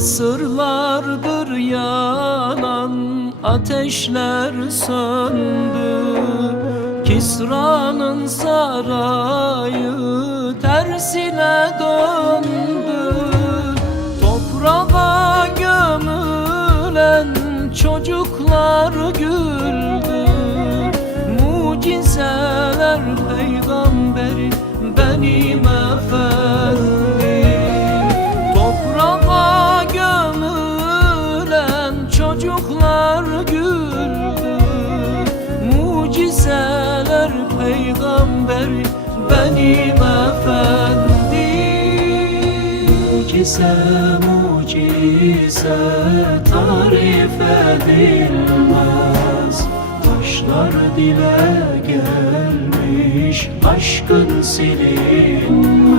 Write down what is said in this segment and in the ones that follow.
Asırlardır yanan ateşler söndü. Kisra'nın sarayı tersine döndü. Toprağa gömülen çocuklar güldü. Mucizeler peygamberi benim efendim Mucize mucize tarif edilmez. Taşlar dile gelmiş aşkın silinmez.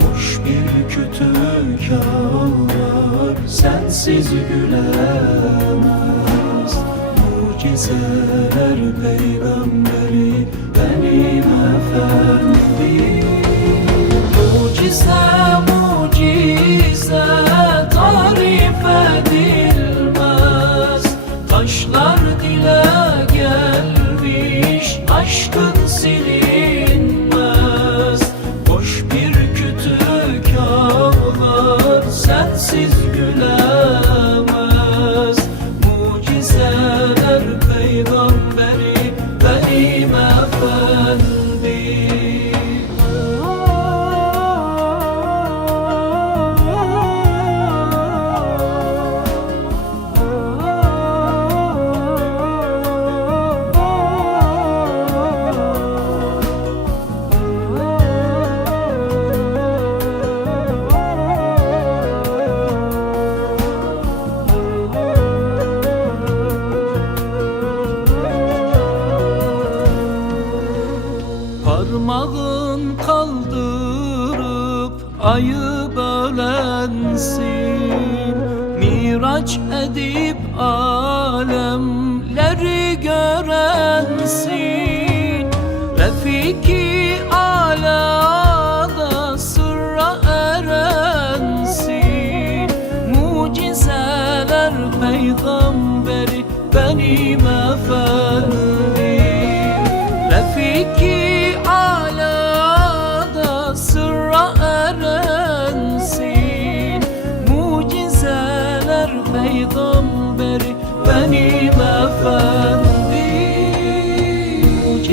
Boş bir kütük ağlar sensiz gülemez Mucizeler peygamberi benim efendim. Mucize mucize tarif edilmez. Taşlar dile gelmiş Parmağın kaldırıp ayı bölensin Miraç edip alemleri görensin. Refiki alada sırra erensin. Mucizeler peygamberi benim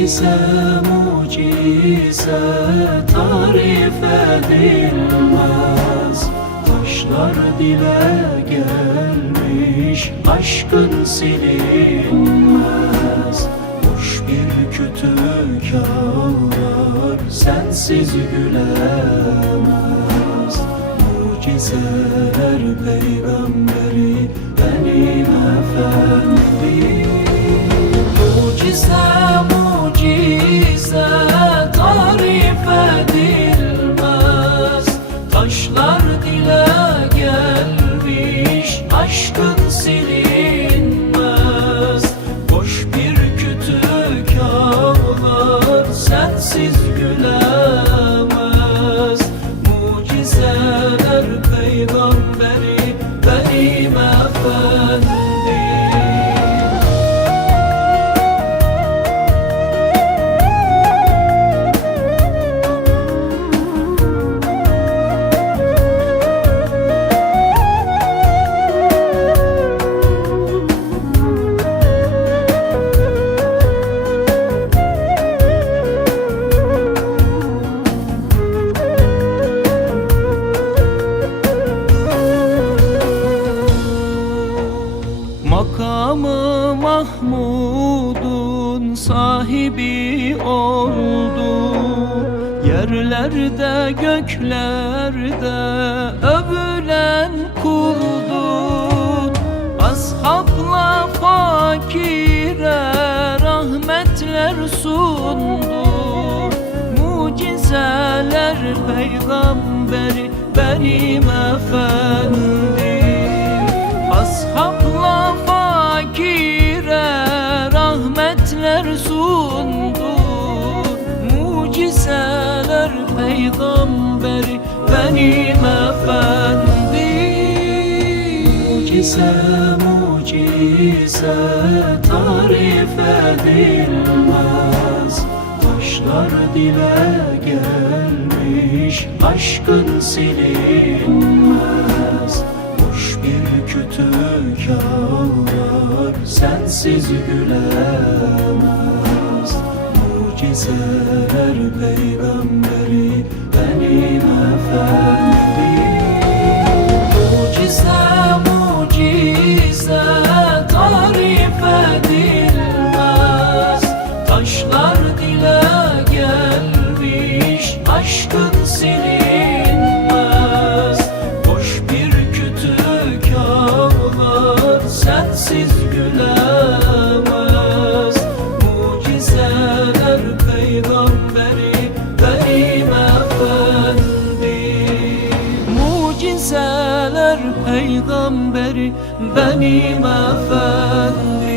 Mucize mucize tarif edilmez. Taşlar dile gelmiş aşkın silinmez. Boş bir kütük ağlar sensiz gülemez. Mucizeler peygamberi benim efendim aşkın silinmez Mahmud'un sahibi oldu. Yerlerde göklerde övülen kuldun Ashabla fakire rahmetler sundu. Mucizeler peygamberi benim efendim peygamberi benim efendim Mucize mucize tarif edilmez. Taşlar dile gelmiş aşkın silinmez. Boş bir kütük ağlar sensiz gülemez Mucizeler peygamberi benim efendim Peygamberi benim efendim